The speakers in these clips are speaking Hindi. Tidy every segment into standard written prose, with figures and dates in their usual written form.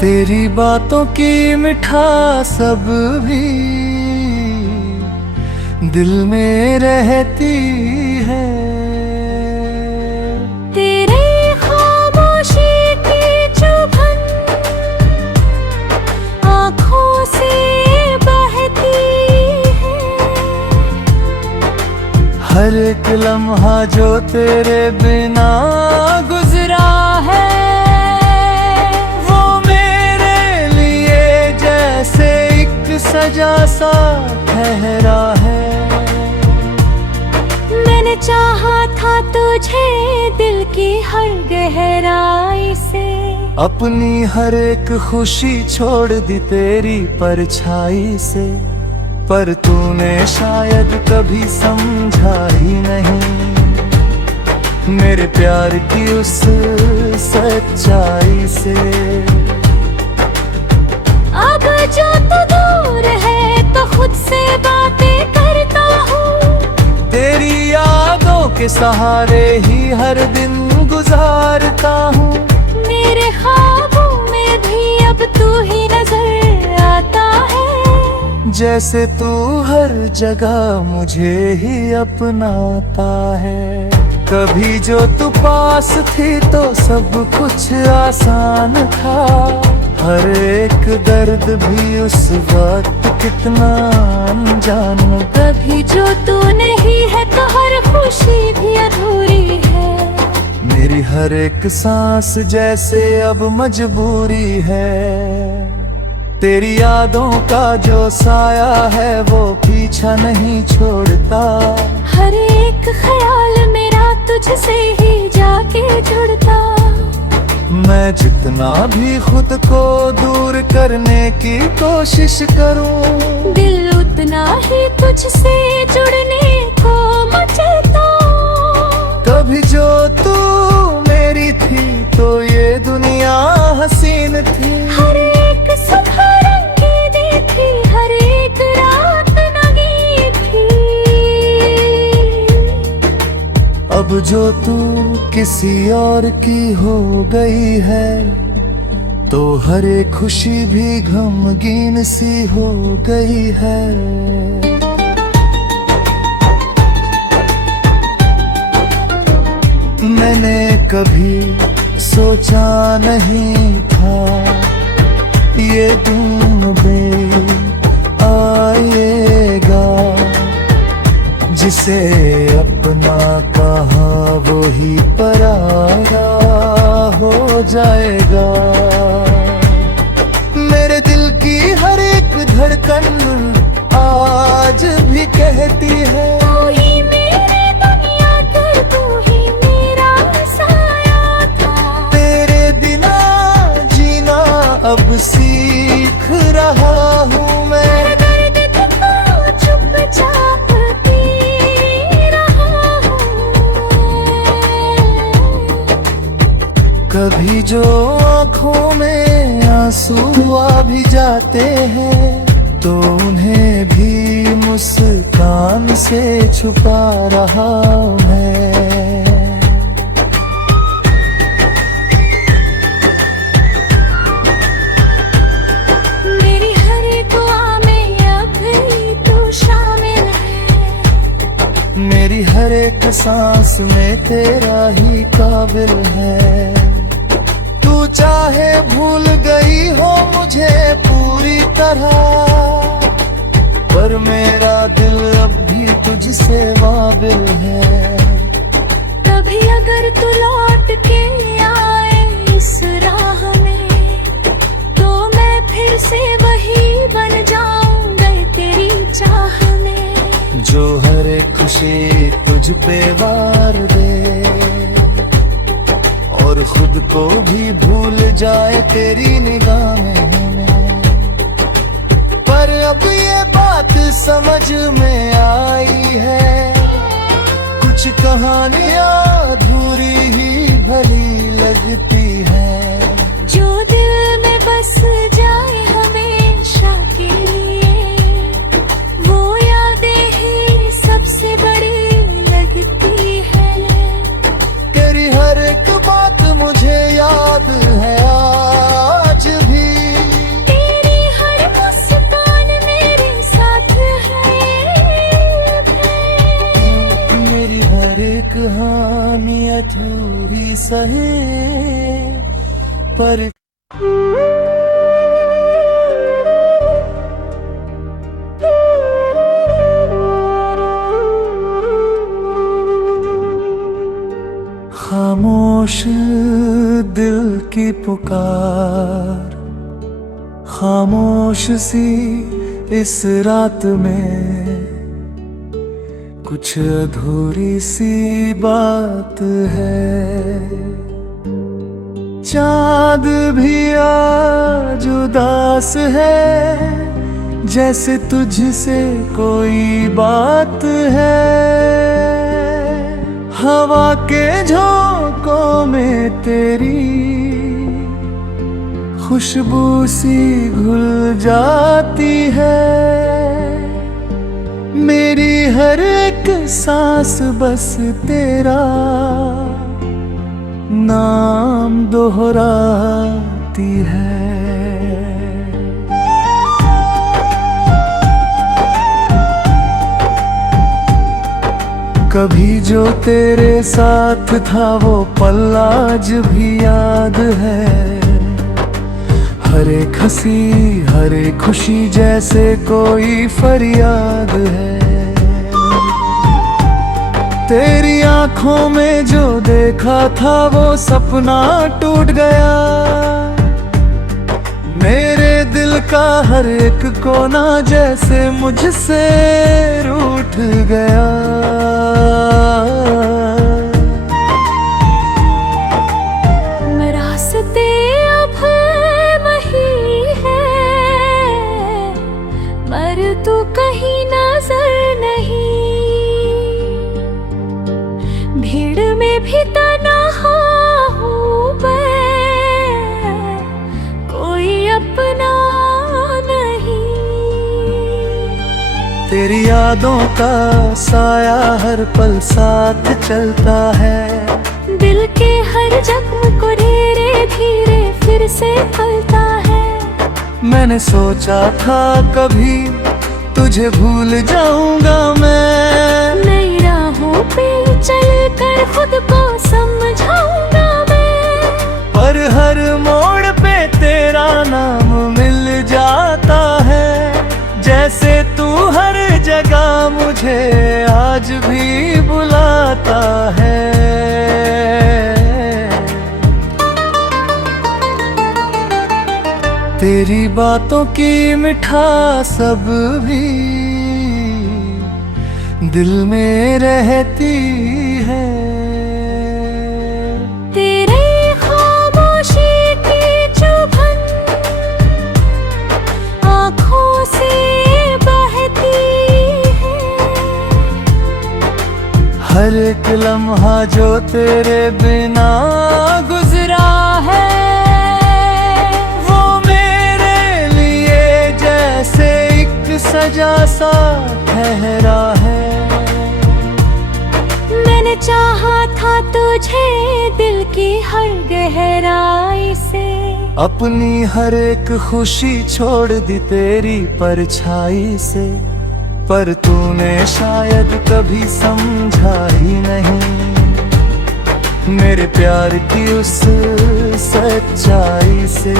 तेरी बातों की मिठास सब भी दिल में रहती है। तेरे खामोशी की चुभन आँखों से बहती है। हर एक लम्हा जो तेरे बिना गुजरा है वो मेरे लिए जैसे एक सजा सा ठहरा है। मैंने चाहा था तुझे दिल की हर गहराई से, अपनी हर एक खुशी छोड़ दी तेरी परछाई से। पर तूने शायद कभी समझा ही नहीं मेरे प्यार की उस सच्चाई से। अब जो तू दूर है तो खुद से बातें करता हूँ। तेरी यादों के सहारे ही हर दिन गुजारता हूँ। मेरे ख्वाबों में भी अब तू ही नजर आता है। जैसे तू हर जगह मुझे ही अपनाता है। कभी जो तू पास थी तो सब कुछ आसान था। हर एक दर्द भी उस वक्त कितना अनजान। कभी जो तू नहीं है तो हर खुशी भी अधूरी है। मेरी हर एक सांस जैसे अब मजबूरी है। तेरी यादों का जो साया है वो पीछा नहीं छोड़ता। हर एक ख्याल मेरा तुझसे ही जाके जुड़ता। मैं जितना भी खुद को दूर करने की कोशिश करूं, दिल उतना ही तुझसे जुड़ने को मचलता। कभी जो तू मेरी थी तो ये दुनिया हसीन थी। हर एक सुबह रंगीन थी, हर एक रात नगी थी। अब जो तू किसी और की हो गई है तो हर एक खुशी भी गमगीन सी हो गई है। मैंने कभी सोचा नहीं था ये दिन में आएगा। जिसे अपना कहा वो ही पराया हो जाएगा। मेरे दिल की हर एक धड़कन आज भी कहती है तू ही मेरी दुनिया कर, तू ही मेरा साया था। तेरे बिना जीना अब सीख रहा हूँ मैं। चुपचाप पी रहा हूँ। कभी जो आँखों में आंसू आ भी जाते हैं तो उन्हें भी मुस्कान से छुपा रहा मैं। मेरी हर एक दुआ में अभी तू शामिल है। मेरी हर एक सांस में तेरा ही काबिल है। तू चाहे भूल गई हो मुझे पूरी तरह, पर मेरा दिल अब भी तुझसे वाबिल है। कभी अगर तू लौट के आए इस राह में तो मैं फिर से वही बन जाऊंगा तेरी चाह में। जो हर एक खुशी तुझ पे वार दे और खुद को भी भूल जाए तेरी निगाहें में। पर अब ये बात समझ में आई है कुछ कहानियां अधूरी ही भली लगती है। जो दिल में बस जाए हमेशा के लिए वो यादें ही सबसे बड़ी लगती है। तेरी हर एक बात मुझे याद है आज भी। चाहे पर खामोश दिल की पुकार, खामोश सी इस रात में कुछ अधूरी सी बात है। चाँद भी आज उदास है, जैसे तुझसे कोई बात है। हवा के झोंकों में तेरी खुशबू सी घुल जाती है। मेरी हर एक सांस बस तेरा नाम दोहराती है। कभी जो तेरे साथ था वो पल आज भी याद है। हर एक हंसी हर एक खुशी जैसे कोई फरियाद है। तेरी आंखों में जो देखा था वो सपना टूट गया। मेरे दिल का हर एक कोना जैसे मुझसे रूठ गया। रास्ते अब वही है, पर तू कहीं नजर नहीं। भीड़ में भी तन्हा हूँ मैं, कोई अपना नहीं। तेरी यादों का साया हर पल साथ चलता है। दिल के हर जख्म को धीरे धीरे फिर से फलता है। मैंने सोचा था कभी तुझे भूल जाऊंगा मैं। नई राहों पे चल कर खुद को समझाऊंगा मैं। पर हर मोड़ पे तेरा नाम मिल जाता है। जैसे तू हर जगह मुझे आज भी बुलाता है। तेरी बातों की मिठास अब भी दिल में रहती है। तेरे खामोशी की चुभन आँखों से बहती है। हर एक लम्हा जो तेरे बिना गुजरा है वो मेरे लिए जैसे एक सजा सा ठहरा है। मैंने चाहा था तुझे दिल की हर गहराई से। अपनी हर एक खुशी छोड़ दी तेरी परछाई से। पर तूने शायद कभी समझा ही नहीं मेरे प्यार की उस सच्चाई से।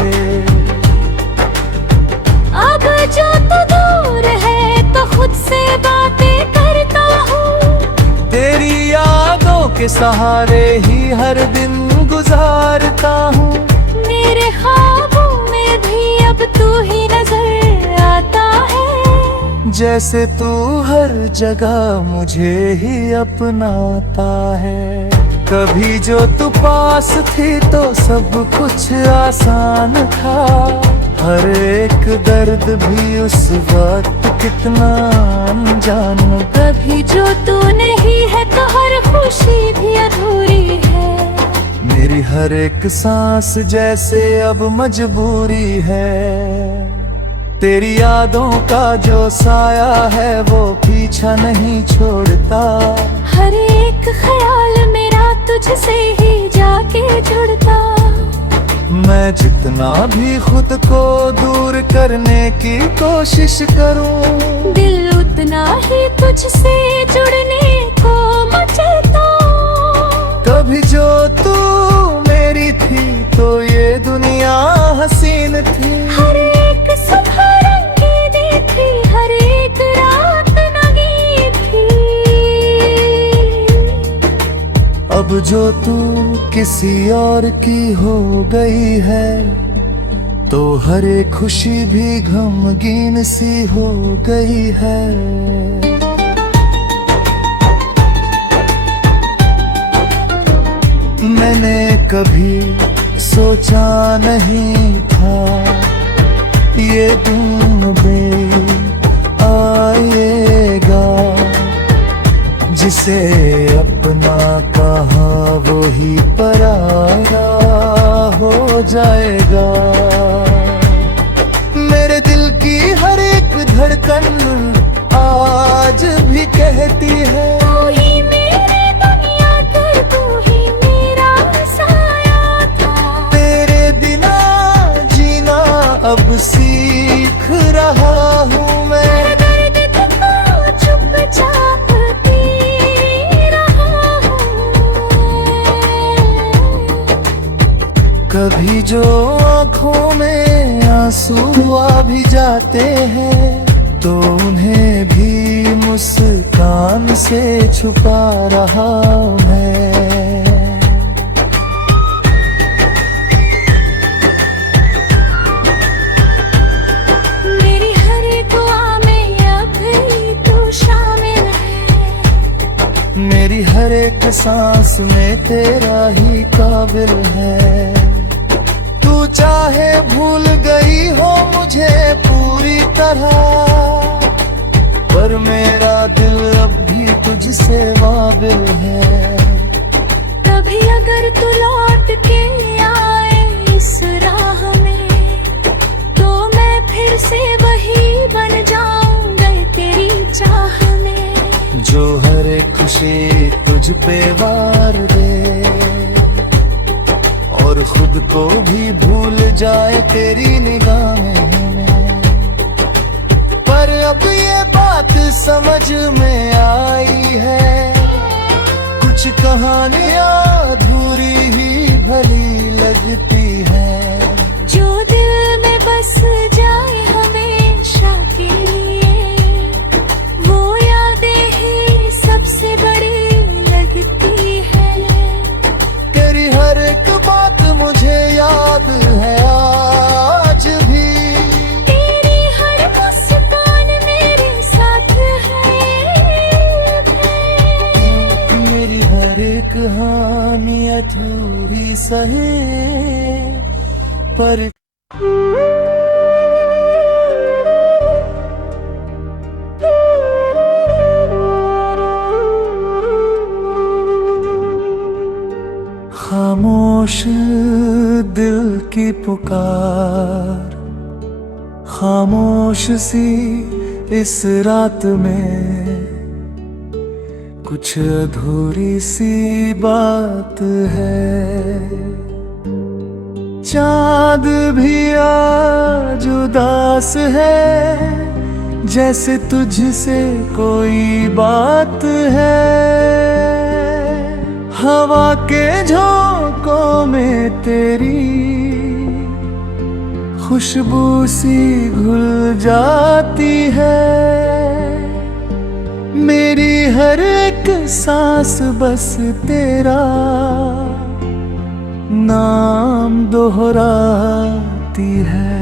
अब जो तू दूर है तो खुद से बातें करता हूँ। तेरी यादों के सहारे ही हर दिन गुजारता हूँ। मेरे ख्वाबों में भी अब तू ही नजर आता है। जैसे तू हर जगह मुझे ही अपनाता है। कभी जो तू पास थी तो सब कुछ आसान था। हर एक दर्द भी उस वक्त कितना अनजान। कभी जो तू नहीं है तो हर खुशी भी अधूरी है। मेरी हर एक सांस जैसे अब मजबूरी है। तेरी यादों का जो साया है वो पीछा नहीं छोड़ता। हर एक ख्याल मेरा तुझसे ही जाके जुड़ता। मैं जितना भी खुद को दूर करने की कोशिश करूं, दिल उतना ही तुझसे जुड़ने को मचलता। कभी जो तू मेरी थी तो ये दुनिया हसीन थी। हर एक सुबह रंगीन थी, हर एक रात नगीन थी। अब जो तू किसी और की हो गई है तो हर एक खुशी भी गमगीन सी हो गई है। मैंने कभी सोचा नहीं था ये दिन में आएगा, जिसे अपना कहा वो ही पराया हो जाएगा। मेरे दिल की हर एक धड़कन आज भी कहती है तू ही मेरी दुनिया कर, तू ही मेरा साया था। तेरे बिना जीना अब सीख रहा हूँ मैं। दर्द तुझको चुपचाप पी रहा हूँ। कभी जो आँखों में आंसू आ भी जाते हैं तो उन्हें भी मुस्कान से छुपा रहा मैं। मेरी हर एक दुआ में अब भी तू शामिल है। मेरी हर एक सांस में तेरा ही काबिल है। तू चाहे भूल गई हो मुझे पूरी तरह, पर मेरा दिल अब भी तुझसे वाबिल है। कभी अगर तू लौट के आए इस राह में तो मैं फिर से वही बन जाऊंगा तेरी चाह में। जो हर एक खुशी तुझ पे वार दे और खुद को भी भूल जाए तेरी निगाहें में। पर अब ये बात समझ में आई है, कुछ कहानियां अधूरी ही भली लगती है। जो दिल में बस जाए हमेशा के लिए वो यादें ही सबसे बड़ी लगती है। तेरी हर एक बात मुझे याद है आज भी। तेरी हर मुस्कान मेरे साथ है। मेरी हर एक कहानी अधूरी सहे पर खामोश दिल की पुकार, खामोश सी इस रात में कुछ अधूरी सी बात है। चाँद भी आज उदास है जैसे तुझसे कोई बात है। हवा के झोंकों में तेरी खुशबू सी घुल जाती है। मेरी हर एक सांस बस तेरा नाम दोहराती है।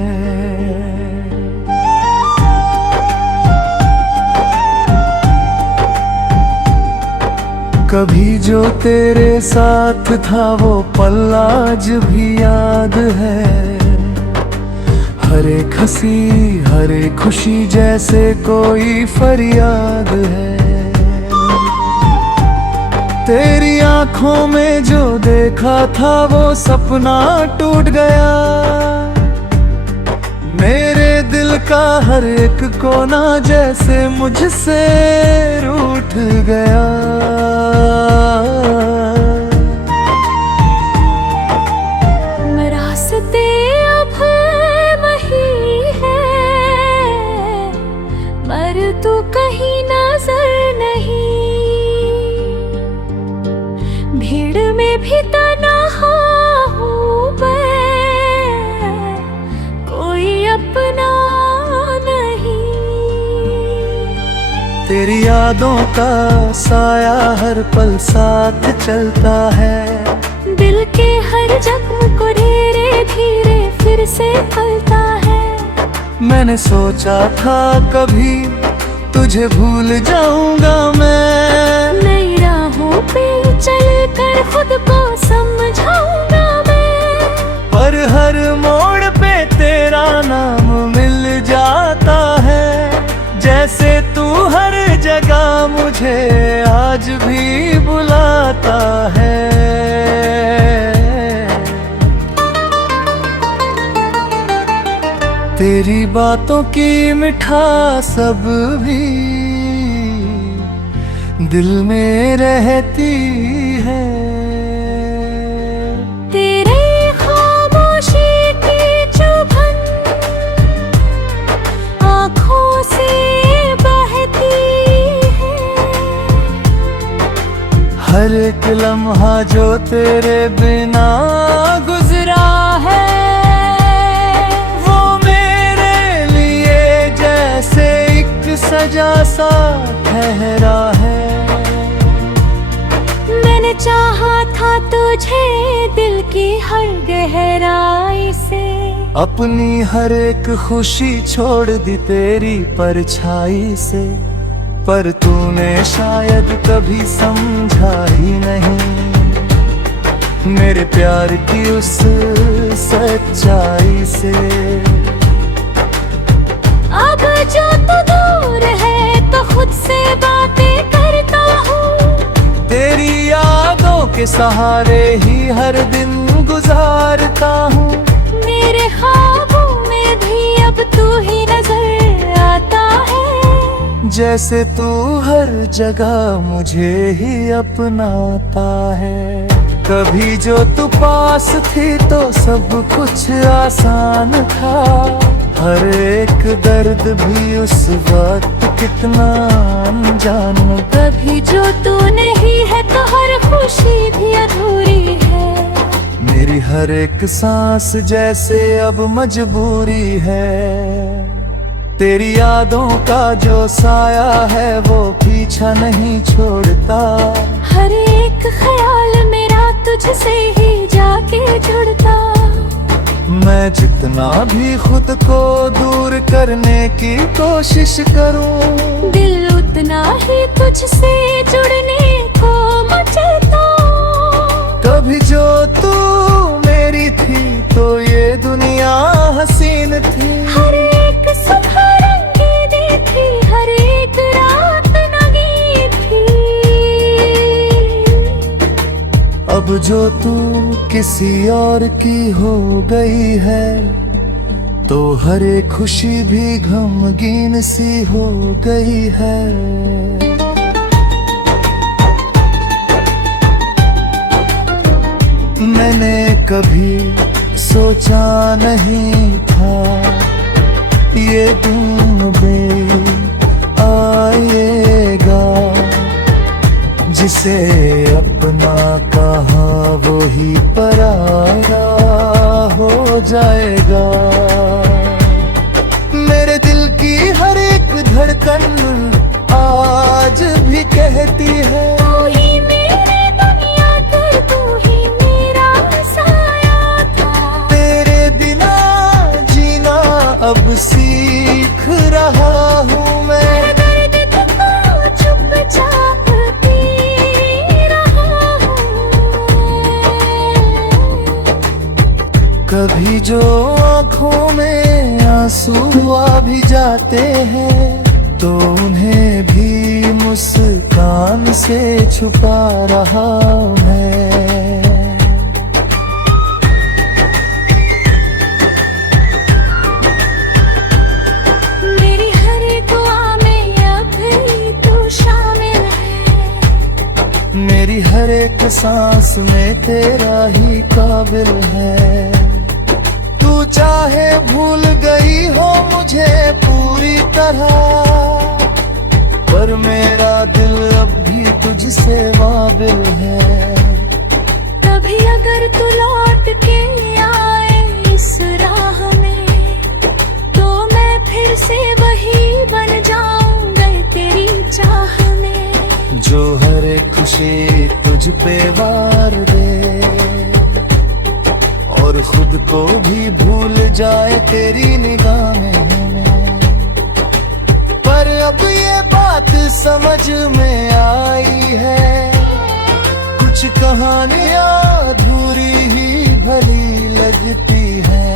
कभी जो तेरे साथ था वो पल आज भी याद है। हर एक हंसी हर एक खुशी जैसे कोई फरियाद है। तेरी आंखों में जो देखा था वो सपना टूट गया। मेरे दिल का हर एक कोना जैसे मुझसे रूठ गया। रास्ते अब वही है पर तू कहीं नजर नहीं। भीड़ में भी तन्हा हूँ तेरी यादों का साया हर पल साथ चलता है। दिल के हर जख्म को धीरे धीरे फिर से फलता है। मैंने सोचा था कभी तुझे भूल जाऊंगा मैं, नई राहों पे चल कर खुद को समझाऊंगा मैं। पर हर मोड़ पे तेरा नाम मिल जाता है। जैसे तू हर जगह मुझे आज भी बुलाता है। तेरी बातों की मिठास अब भी दिल में रहती है। तेरे खामोशी की चुभन आँखों से बहती है। हर एक लम्हा जो तेरे बिना गुजरा है, वो मेरे लिए जैसे एक सजा सा ठहरा है। मैंने चाहा था तुझे दिल की हर गहराई से, अपनी हर एक खुशी छोड़ दी तेरी परछाई से। पर तूने शायद कभी समझा ही नहीं मेरे प्यार की उस सच्चाई से। अब जो तू दूर है तो खुद से बातें करता हूँ। तेरी यादों के सहारे ही हर दिन गुजारता हूँ। मेरे ख्वाबों में भी अब तू ही नजर आता है। जैसे तू हर जगह मुझे ही अपनाता है। कभी जो तू पास थी तो सब कुछ आसान था। हर एक दर्द भी उस वक्त कितना अनजान। कभी जो तू नहीं है तो हर खुशी भी अधूरी है। मेरी हर एक सांस जैसे अब मजबूरी है। तेरी यादों का जो साया है वो पीछा नहीं छोड़ता। हर एक ख्याल मेरा तुझसे ही जाके जुड़ता। मैं जितना भी खुद को दूर करने की कोशिश करूं, दिल उतना ही तुझसे जुड़ने को मचलता। कभी जो तू मेरी थी तो ये दुनिया हसीन थी। हर एक सुबह रंगीन थी, हर एक रात नगीन थी। अब जो तू किसी और की हो गई है तो हर एक खुशी भी गमगीन सी हो गई है। मैंने कभी सोचा नहीं था ये दिन भी आएगा। जिसे अपना कहा वो ही पराया हो जाएगा। मेरे दिल की हर एक धड़कन आज भी कहती है, तू ही मेरी दुनिया कर, तू ही मेरा साया था। तेरे बिना जीना अब सीख रहा हूँ मैं। दर्द तुमको चुपचाप पी रहा हूँ। कभी जो आँखों में आंसू आ भी जाते हैं तो उन्हें भी मुस्कान से छुपा रहा मैं। मेरी हर एक दुआ में अब भी तू शामिल है। मेरी हर एक सांस में तेरा ही काबिल है। तू चाहे भूल गई हो मुझे पूरी तरह, पर मेरा दिल अब भी तुझसे वाबिल है। कभी अगर तू लौट के आए इस राह में तो मैं फिर से वही बन जाऊंगा तेरी चाह खुशी तुझ पे वार दे और खुद को भी भूल जाए तेरी निगाहें में। पर अब ये बात समझ में आई है, कुछ कहानियां अधूरी ही भली लगती है।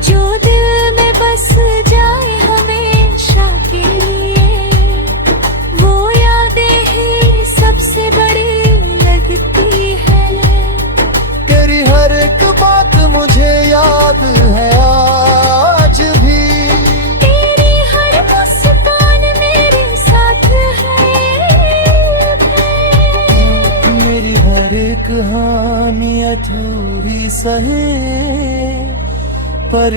जो दिल में बस जाए हमेशा के लिए, वो यादें ही सबसे बड़ी लगती है। तेरी हर एक बात मुझे याद है आज भी, तेरी हर मुस्कान मेरे साथ है। मेरी हर एक कहानी अधूरी सहे पर